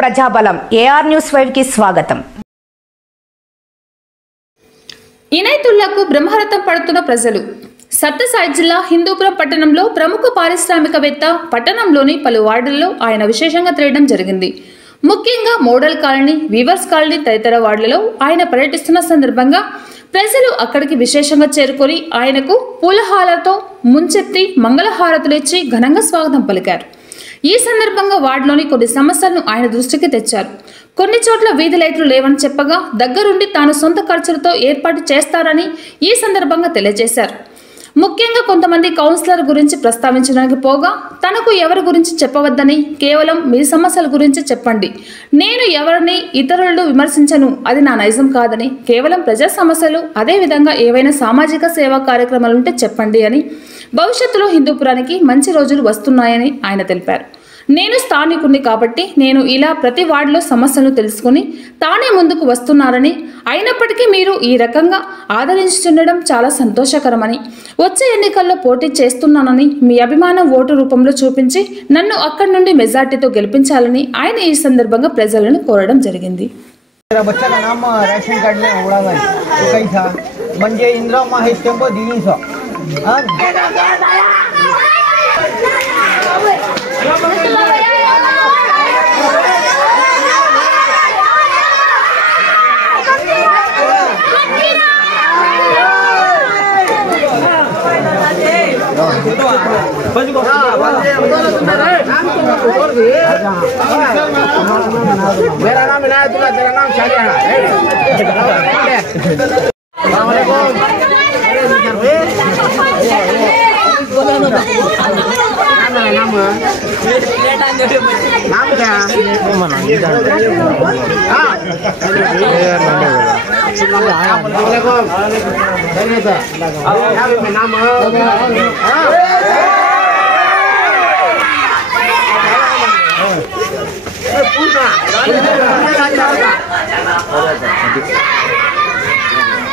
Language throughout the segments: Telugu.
ప్రజాబలం ఏఆర్ న్యూస్ 5 కి స్వాగతం. ఇనైతుల్లాకు బ్రహ్మరథం పడుతున్న ప్రజలు. సత్యసాయి జిల్లా హిందూపురం పట్టణంలో ప్రముఖ పారిశ్రామికవేత్త పట్టణంలోని పలు వార్డుల్లో ఆయన విశేషంగా తిరగడం జరిగింది. ముఖ్యంగా మోడల్ కాలనీ, వీవర్స్ కాలనీ తదితర వార్డులలో ఆయన పర్యటిస్తున్న సందర్భంగా ప్రజలు అక్కడికి విశేషంగా చేరుకొని ఆయనకు పూలహారతో ముంచెత్తి మంగళహారతులు ఇచ్చి ఘనంగా స్వాగతం పలికారు. ఈ సందర్భంగా వార్డులోని కొన్ని సమస్యలను ఆయన దృష్టికి తెచ్చారు. కొన్ని చోట్ల వీధి లైట్లు లేవని చెప్పగా దగ్గరుండి తాను సొంత ఖర్చులతో ఏర్పాటు చేస్తారని ఈ సందర్భంగా తెలియజేశారు. ముఖ్యంగా కొంతమంది కౌన్సిలర్ గురించి ప్రస్తావించడానికి పోగా తనకు ఎవరి గురించి చెప్పవద్దని, కేవలం మీ సమస్యల గురించి చెప్పండి, నేను ఎవరిని ఇతరులను విమర్శించను, అది నా నైజం కాదని, కేవలం ప్రజా సమస్యలు, అదేవిధంగా ఏవైనా సామాజిక సేవా కార్యక్రమాలుంటే చెప్పండి అని, భవిష్యత్తులో హిందూపురానికి మంచి రోజులు వస్తున్నాయని ఆయన తెలిపారు. నేను స్థానికుడిని కాబట్టి నేను ఇలా ప్రతి వార్డులో సమస్యలను తెలుసుకుని తానే ముందుకు వస్తున్నారని, అయినప్పటికీ మీరు ఈ రకంగా ఆదరించుతుండడం చాలా సంతోషకరమని, వచ్చే ఎన్నికల్లో పోటీ చేస్తున్నానని మీ అభిమానం ఓటు రూపంలో చూపించి నన్ను అక్కడి నుండి మెజార్టీతో గెలిపించాలని ఆయన ఈ సందర్భంగా ప్రజలను కోరడం జరిగింది. मेरा नाम इनायतुल्लाह, तेरा नाम शालिया है। नाम क्या?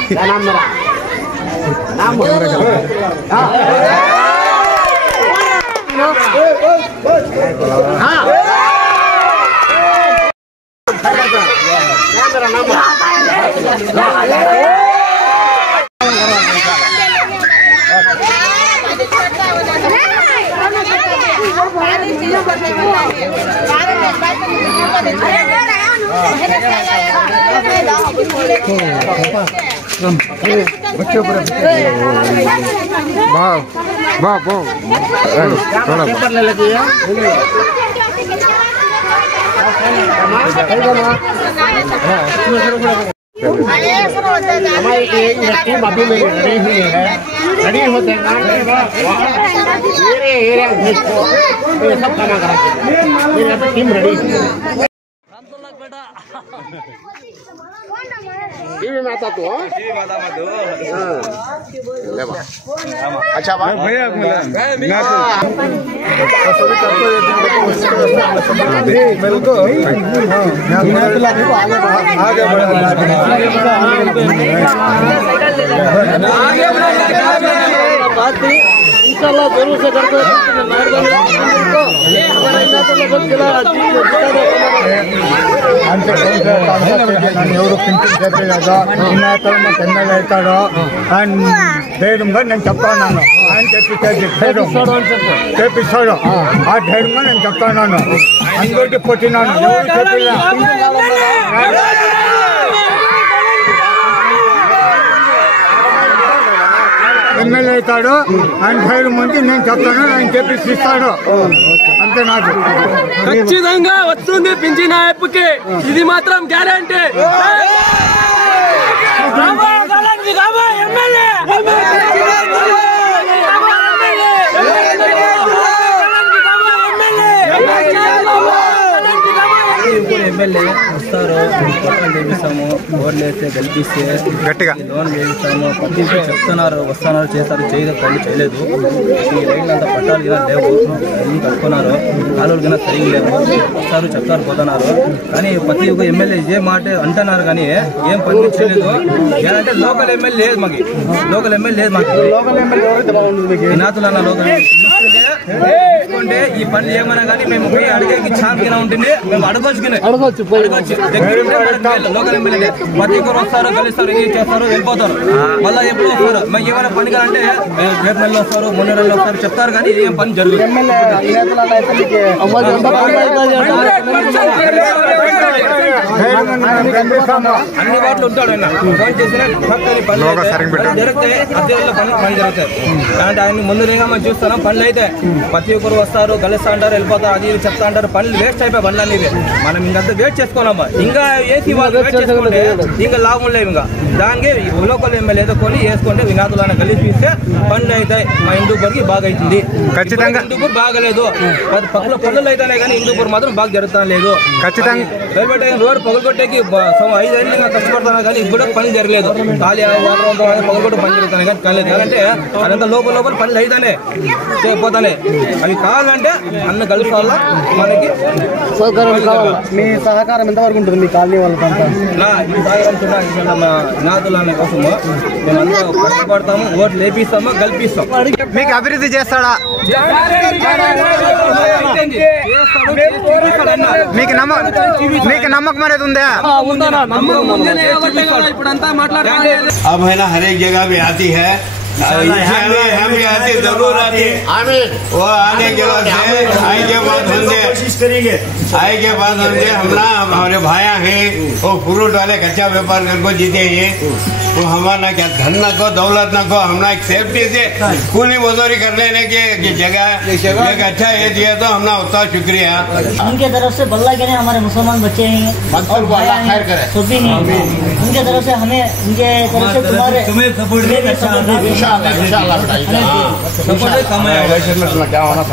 क्या नाम मेरा? नाम हाँ मेरा नाम बच्चों पर वाह वाह वाह पेपर ले लगी है हमारी टीम अभी में रेडी हुई है, रेडी होते हैं सब खाना करा टीम रेडी टीवी में आता तो अच्छा भैया मेरे को आगे बात इंशाल्लाह जरूर से करते ఎవరు పింఛన్ చేపలేదో ఇన్నాతలు తెన్నలు అవుతాడో ఆయన ధైర్యంగా నేను చెప్తాను. ఆయన చేపిస్తాడు ఆ ధైర్యంగా నేను చెప్తాను. అందరికీ పుట్టినాను ఎమ్మెల్యే అవుతాడు. ఆయన ధైర్యం మంచి నేను చెప్తాను, ఆయన చేపిస్తాడు. అంతే నాకు ఖచ్చితంగా వస్తుంది పింఛన్ యాప్కి, ఇది మాత్రం గ్యారంటీ. ఎమ్మెల్యే వస్తారు, పక్కన చేపిస్తాము, ఓట్లు వేస్తే గెలిపిస్తే గట్టిగా లోన్ చేపిస్తాము. ప్రతి చెప్తున్నారు, వస్తున్నారు, చేస్తారు, చేయలేదు. ఈ రైళ్ళు అంతా పట్టాలు కింద లేవు, అన్ని కట్టుకున్నారు, కాలువలు కింద సరిగ్గా లేవు. వస్తారు, చెప్తారు, పోతున్నారు. కానీ ప్రతి ఒక్క ఎమ్మెల్యే ఇదే మాట అంటున్నారు కానీ ఏం పని చేయలేదు. ఏంటంటే లోకల్ ఎమ్మెల్యే లేదు మాకు, లోకల్ ఎమ్మెల్యే లేదు మాకు. ఇనాతులు అన్న లోకల్ అంటే ఈ పనులు ఏమన్నా కానీ మేము పోయి అడిగేకి ఛాన్స్ ఉంటుంది, మేము అడగొచ్చు లోకల్ ఎమ్మెల్యే ప్రతి ఒక్కరు వస్తారు, కలుస్తారు, ఇది చేస్తారు, వెళ్ళిపోతారు. మళ్ళీ ఎప్పుడు వస్తారు మాకు ఏమైనా పని కావాలంటే రేపు నెలలో వస్తారు, 3 నెలలు వస్తారు చెప్తారు, కానీ ఏం పని జరుగుతుంది. అన్ని వాటిలో ఉంటాడు ఆయన ఫోన్ చేసిన జరిగితే అద్దెల్లో పని జరుగుతాయి. అంటే ఆయన ముందు మనం చూస్తున్నాం. పనులు అయితే ప్రతి ఒక్కరు వస్తారు, కలుస్తా అంటారు, వెళ్ళిపోతారు, అది చెప్తా అంటారు. పనులు వేస్ట్ అయిపోయి పనులు అనేది మనం ఇంకంతా వెయిట్ చేసుకోవాలమ్మా. ఇంకా ఏసీ వాళ్ళు వెయిట్ చేసుకుంటే ఇంకా లాభం లేవు. ఇంకా దానికి లోకల్ ఎమ్మెల్యే ఏదో కొని వేసుకుంటే వినాదులను కలిపిస్తే పనులు అవుతాయి. మా హిందూపూర్కి బాగా అవుతుంది. ఖచ్చితంగా హిందూపూర్ బాగలేదు, పక్కన పనులు అవుతాయి కానీ హిందూపూర్ మాత్రం బాగా జరుగుతా లేదు. ఖచ్చితంగా రైల్వే టైం రోడ్ పగలగొట్టేకి 5 ఏళ్ళు కష్టపడుతున్నా కానీ ఇప్పుడు పనులు జరగలేదు. ఖాళీ పగలగొట్టు పని జరుగుతున్నాయి కానీ కాలేదు. అంటే అదంతా లోపల పనులు అయితేనే పోతానే. అవి కావాలంటే అన్న కలిసి వల్ల మనకి మీ సహకారం ఎంతవరకు ఉంటుంది మీ కాలనీ వాళ్ళకి? నాదుల కోసము మేమంతా కష్టపడతాము, ఓట్లు లేపిస్తాము, కల్పిస్తాం. మీకు అభివృద్ధి చేస్తాడా? మీకు నమ్మకం అనేది ఉందా? अब है ना हर एक जगह भी आती है, हम भी आते जरूर आते वो आने के बाद आए के बाद कोशिश करेंगे। आए के बाद हमारे भाया हैं वो फ्रूट वाले कच्चा व्यापार करके जीते हैं। तो हमारा क्या धन न को दौलत न को हमने एक सेफ्टी से कूली मजदूरी कर लेने की जगह एक अच्छा ये दिया तो हमने उतना शुक्रिया। उनके तरफ से बल्ला के हमारे मुसलमान बच्चे हैं और खैर करे सभी नहीं, उनके तरफ से हमें उनके तरफ से तुम्हारे क्या होना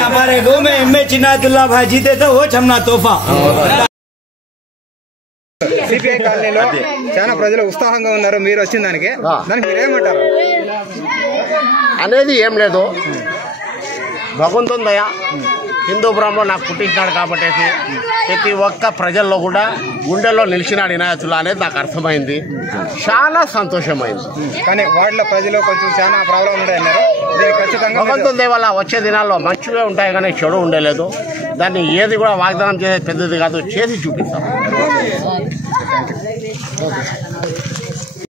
हमारे गाँव में एम ए चिनातुल्ला भाई जीते थे, वो छमना तोहफा. సిపిఐ కాలనీలో చాలా ప్రజలు ఉత్సాహంగా ఉన్నారు. మీరు వచ్చిన దానికి మీరేమంటారు? అనేది ఏం లేదు, భగవంతుని దయ. హిందూపురంలో నాకు పుట్టించినాడు కాబట్టి ప్రతి ఒక్క ప్రజల్లో కూడా గుండెల్లో నిలిచినాడు ఇనాయతుల్లా అనేది నాకు అర్థమైంది. చాలా సంతోషమైంది. కానీ వార్డులో ప్రజలు కొంచెం చాలా ప్రాబ్లం ఉన్నాయన్నారు. ఖచ్చితంగా భగవంతుని దయ వల్ల వచ్చే దినాల్లో మంచిగా ఉంటాయి కానీ చెడు ఉండలేదు. దాన్ని ఏది కూడా వాగ్దానం చేసేది పెద్దది కాదు, చేసి చూపిస్తాం.